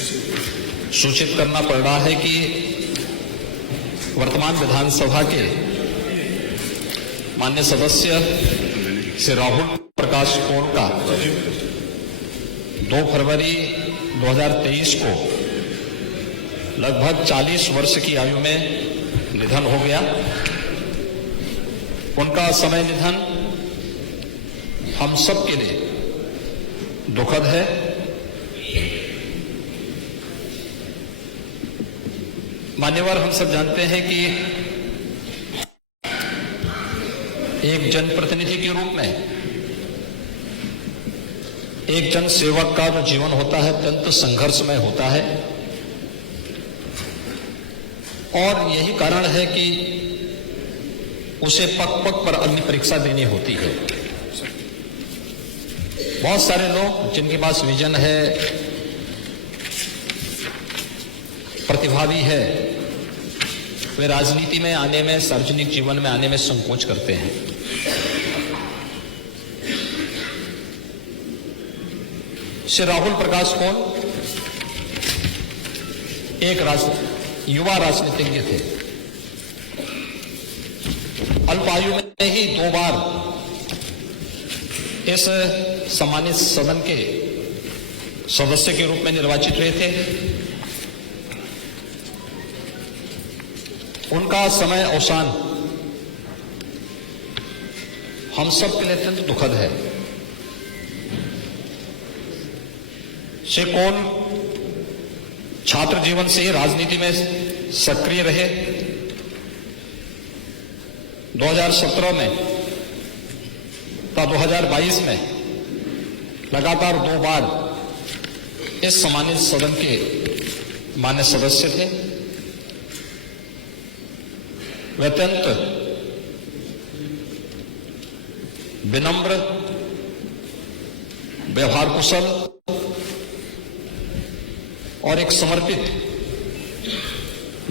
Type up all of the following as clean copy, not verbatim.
सूचित करना पड़ रहा है कि वर्तमान विधानसभा के माननीय सदस्य श्री राहुल प्रकाश कोल का 2 फरवरी 2023 को लगभग 40 वर्ष की आयु में निधन हो गया। उनका असमय निधन हम सब के लिए दुखद है। मान्यवर, हम सब जानते हैं कि एक जनप्रतिनिधि के रूप में एक जन सेवक का जो जीवन होता है अत्यंत संघर्षमय होता है और यही कारण है कि उसे पग पग पर अग्नि परीक्षा देनी होती है। बहुत सारे लोग जिनके पास विजन है, प्रतिभावी है, वे राजनीति में आने में, सार्वजनिक जीवन में आने में संकोच करते हैं। श्री राहुल प्रकाश कोल एक युवा राजनीतिज्ञ थे। अल्प आयु में ही 2 बार इस सम्मानित सदन के सदस्य के रूप में निर्वाचित हुए थे। उनका समय अवसान हम सब के लिए अत्यंत दुखद है। श्री कोल छात्र जीवन से ही राजनीति में सक्रिय रहे। 2017 में तथा 2022 में लगातार 2 बार इस सम्मानित सदन के मान्य सदस्य थे। वे अत्यंत विनम्र, व्यवहार कुशल और एक समर्पित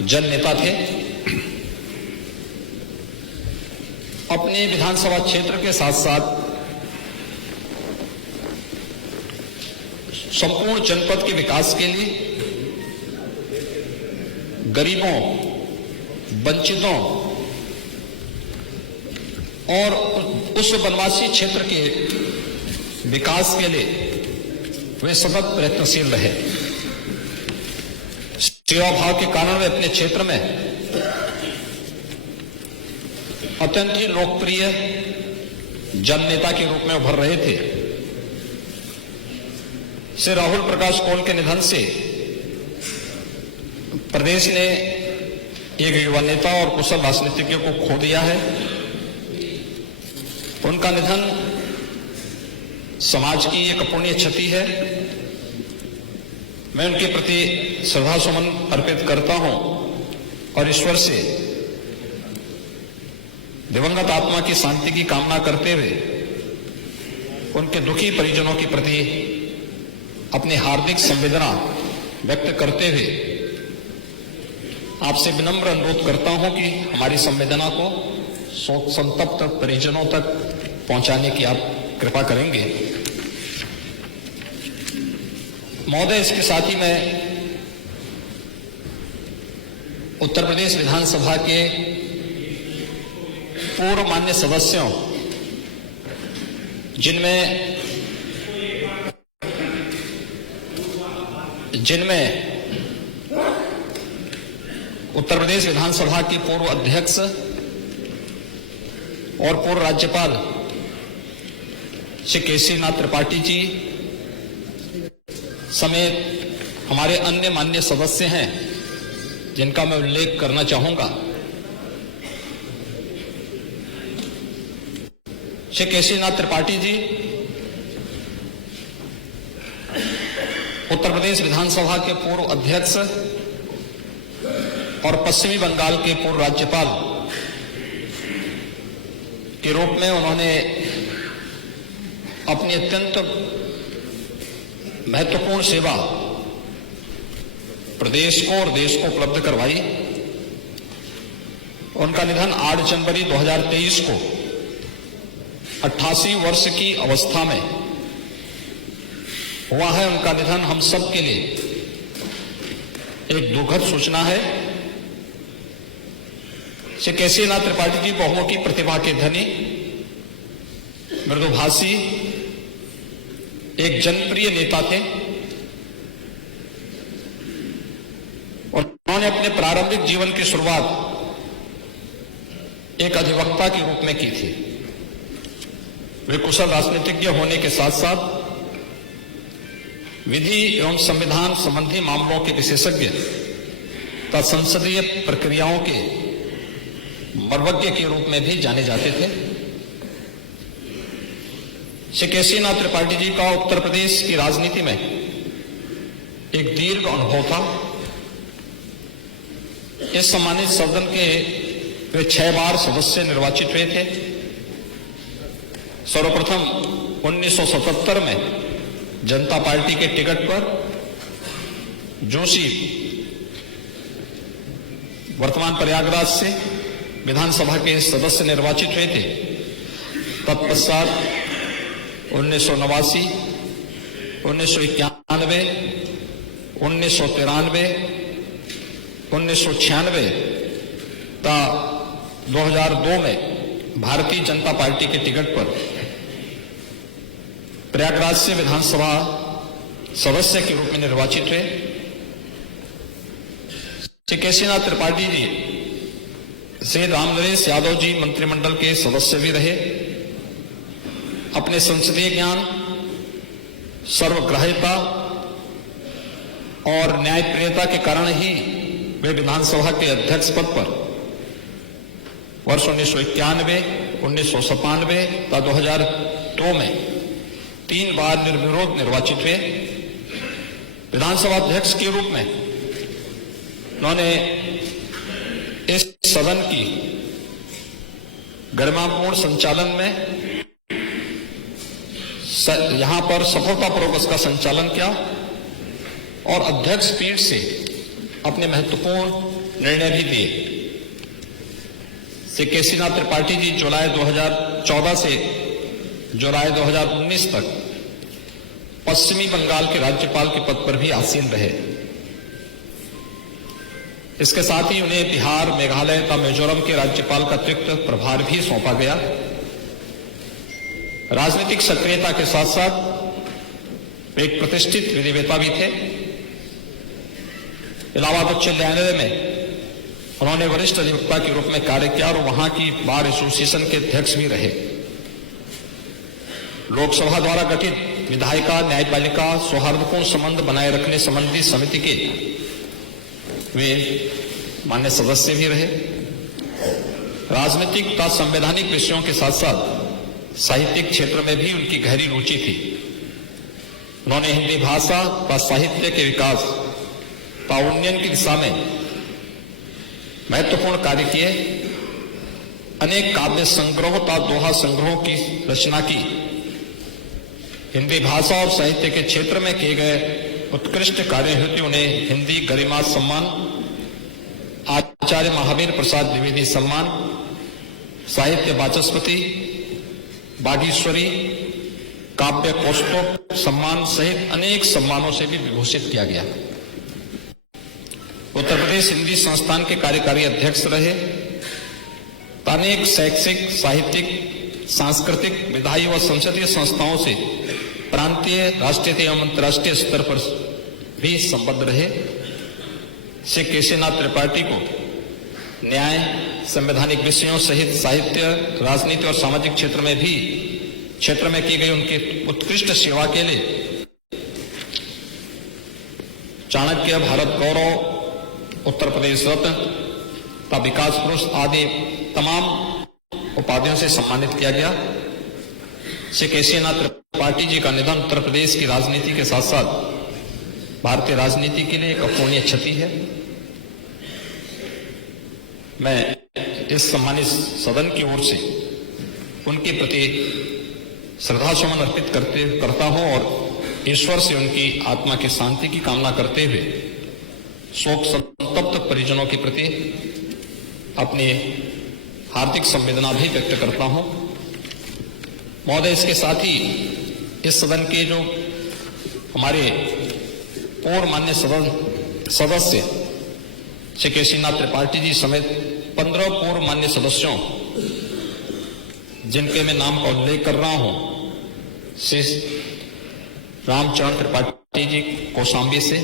जन नेता थे। अपने विधानसभा क्षेत्र के साथ साथ संपूर्ण जनपद के विकास के लिए गरीबों, वंचितों और उस वनवासी क्षेत्र के विकास के लिए वे सतत प्रयत्नशील रहे। सेवा भाव के कारण वे अपने क्षेत्र में अत्यंत ही लोकप्रिय जन नेता के रूप में उभर रहे थे। श्री राहुल प्रकाश कोल के निधन से प्रदेश ने एक युवा नेता और कुशल राजनीतिज्ञ को खो दिया है। उनका निधन समाज की एक अपूर्णीय क्षति है। मैं उनके प्रति श्रद्धा सुमन अर्पित करता हूं और ईश्वर से दिवंगत आत्मा की शांति की कामना करते हुए उनके दुखी परिजनों के प्रति अपनी हार्दिक संवेदना व्यक्त करते हुए आपसे विनम्र अनुरोध करता हूं कि हमारी संवेदना को संतप्त परिजनों तक पहुंचाने की आप कृपा करेंगे। महोदय, इसके साथ ही मैं उत्तर प्रदेश विधानसभा के पूर्व मान्य सदस्यों, जिनमें उत्तर प्रदेश विधानसभा के पूर्व अध्यक्ष और पूर्व राज्यपाल श्री केसीनाथ त्रिपाठी जी समेत हमारे अन्य मान्य सदस्य हैं, जिनका मैं उल्लेख करना चाहूंगा। श्री केसीनाथ त्रिपाठी जी उत्तर प्रदेश विधानसभा के पूर्व अध्यक्ष और पश्चिमी बंगाल के पूर्व राज्यपाल के रूप में उन्होंने अपनी अत्यंत महत्वपूर्ण सेवा प्रदेश को और देश को उपलब्ध करवाई। उनका निधन 8 जनवरी 2023 को 88 वर्ष की अवस्था में हुआ है। उनका निधन हम सब के लिए एक दुखद सूचना है। श्री केसीनाथ त्रिपाठी जी बहुमुखी प्रतिभा के धनी, मृदुभाषी, एक जनप्रिय नेता थे। उन्होंने अपने प्रारंभिक जीवन की शुरुआत एक अधिवक्ता के रूप में की थी। वे कुशल राजनीतिज्ञ होने के साथ साथ विधि एवं संविधान संबंधी मामलों के विशेषज्ञ तथा संसदीय प्रक्रियाओं के मर्मज्ञ के रूप में भी जाने जाते थे। श्री केसीनाथ त्रिपाठी जी का उत्तर प्रदेश की राजनीति में एक दीर्घ अनुभव था। इस सम्मानित सदन के वे 6 बार सदस्य निर्वाचित हुए थे। सर्वप्रथम 1977 में जनता पार्टी के टिकट पर जोशी वर्तमान प्रयागराज से विधानसभा के सदस्य निर्वाचित हुए थे। तत्पश्चात 1989, 1991, 1993, 1996 तथा 2002 में भारतीय जनता पार्टी के टिकट पर प्रयागराज से विधानसभा सदस्य के रूप में निर्वाचित हुए। श्री केसीनाथ त्रिपाठी जी श्री रामनरेश यादव जी मंत्रिमंडल के सदस्य भी रहे। अपने संसदीय ज्ञान, सर्वग्राह्यता और न्यायप्रियता के कारण ही वे विधानसभा के अध्यक्ष पद पर वर्ष 1991, 1997 तथा 2002 में 3 बार निर्विरोध निर्वाचित हुए। विधानसभा अध्यक्ष के रूप में उन्होंने इस सदन की गरिमापूर्ण संचालन में यहां पर सफलतापूर्वक इसका संचालन किया और अध्यक्ष पीठ से अपने महत्वपूर्ण निर्णय भी दिए। श्री केसीनाथ त्रिपाठी जी जुलाई 2014 से जुलाई 2019 तक पश्चिमी बंगाल के राज्यपाल के पद पर भी आसीन रहे। इसके साथ ही उन्हें बिहार, मेघालय तथा मिजोरम के राज्यपाल का अतिरिक्त प्रभार भी सौंपा गया। राजनीतिक सक्रियता के साथ साथ वे एक प्रतिष्ठित विधिवेत्ता भी थे। इलाहाबाद उच्च न्यायालय में उन्होंने वरिष्ठ अधिवक्ता के रूप में कार्य किया और वहां की बार एसोसिएशन के अध्यक्ष भी रहे। लोकसभा द्वारा गठित विधायिका न्यायपालिका सौहार्दपूर्ण संबंध बनाए रखने संबंधी समिति के वे मान्य सदस्य भी रहे। राजनीतिक तथा संवैधानिक विषयों के साथ साथ साहित्यिक क्षेत्र में भी उनकी गहरी रुचि थी। उन्होंने हिंदी भाषा व साहित्य के विकास तथा उन्नयन की दिशा में महत्वपूर्ण कार्य किए। अनेक काव्य संग्रहों तथा दोहा संग्रहों की रचना की। हिंदी भाषा और साहित्य के क्षेत्र में किए गए उत्कृष्ट कार्य हेतु उन्हें हिंदी गरिमा सम्मान, आचार्य महावीर प्रसाद द्विवेदी सम्मान, साहित्य वाचस्पति, बागीश्वरी, काव्य कौस्तुभ सम्मान सहित अनेक सम्मानों से भी विभूषित किया गया। उत्तर प्रदेश हिंदी संस्थान के कार्यकारी अध्यक्ष रहे। अनेक शैक्षिक, साहित्यिक, सांस्कृतिक, विधायी व संसदीय संस्थाओं से प्रांतीय, राष्ट्रीय एवं अंतर्राष्ट्रीय स्तर पर भी संबद्ध रहे। श्री केसीनाथ त्रिपाठी को न्याय, संवैधानिक विषयों सहित साहित्य, राजनीति और सामाजिक क्षेत्र में की गई उनकी उत्कृष्ट सेवा के लिए चाणक्य, भारत गौरव, उत्तर प्रदेश रत्न तथा विकास पुरुष आदि तमाम उपाधियों से सम्मानित किया गया। श्री केसीनाथ त्रिपाठी जी का निधन उत्तर प्रदेश की राजनीति के साथ साथ भारतीय राजनीति के लिए एक अपूर्णीय क्षति है। मैं इस सम्मानित सदन की ओर से उनके प्रति श्रद्धासुमन अर्पित करता हूं और ईश्वर से उनकी आत्मा की शांति की कामना करते हुए शोक संतप्त परिजनों के प्रति अपनी हार्दिक संवेदना भी व्यक्त करता हूं। महोदय, इसके साथ ही इस सदन के जो हमारे पूर्व मान्य सदस्य श्री केसीनाथ त्रिपाठी जी समेत 15 पूर्व मान्य सदस्यों, जिनके मैं नाम का उल्लेख कर रहा हूं, श्री रामचरण त्रिपाठी जी कौशाम्बी से,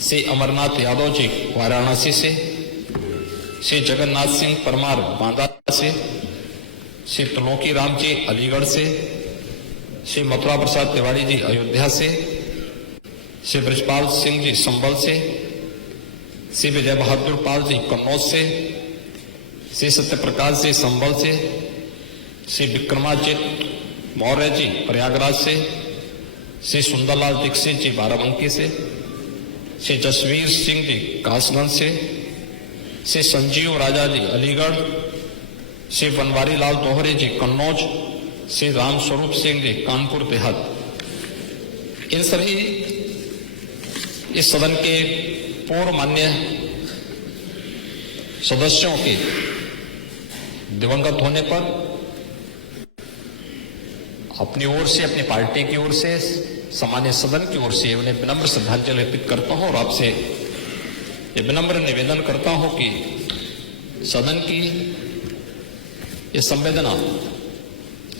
श्री अमरनाथ यादव जी वाराणसी से, श्री जगन्नाथ सिंह परमार बांदा से, श्री त्रिलोकी राम जी अलीगढ़ से, श्री मथुरा प्रसाद तिवारी जी अयोध्या से, श्री ब्रजपाल सिंह जी संभल से, श्री विजय बहादुर पाल जी कन्नौज से, श्री सत्यप्रकाश जी संभल से, श्री विक्रमाजित मौर्य जी प्रयागराज से, श्री सुंदरलाल दीक्षित जी बाराबंकी से, श्री जसवीर सिंह जी कासगंज से, श्री संजीव राजा जी अलीगढ़, श्री बनवारी लाल दोहरे जी कन्नौज, श्री राम स्वरूप सिंह जी कानपुर देहात। इन सभी इस सदन के पूर्व मान्य सदस्यों के दिवंगत होने पर अपनी ओर से, अपनी पार्टी की ओर से, सामान्य सदन की ओर से उन्हें विनम्र श्रद्धांजलि अर्पित करता हूं और आपसे ये विनम्र निवेदन करता हूं कि सदन की ये संवेदना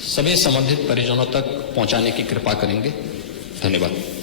सभी संबंधित परिजनों तक पहुंचाने की कृपा करेंगे। धन्यवाद।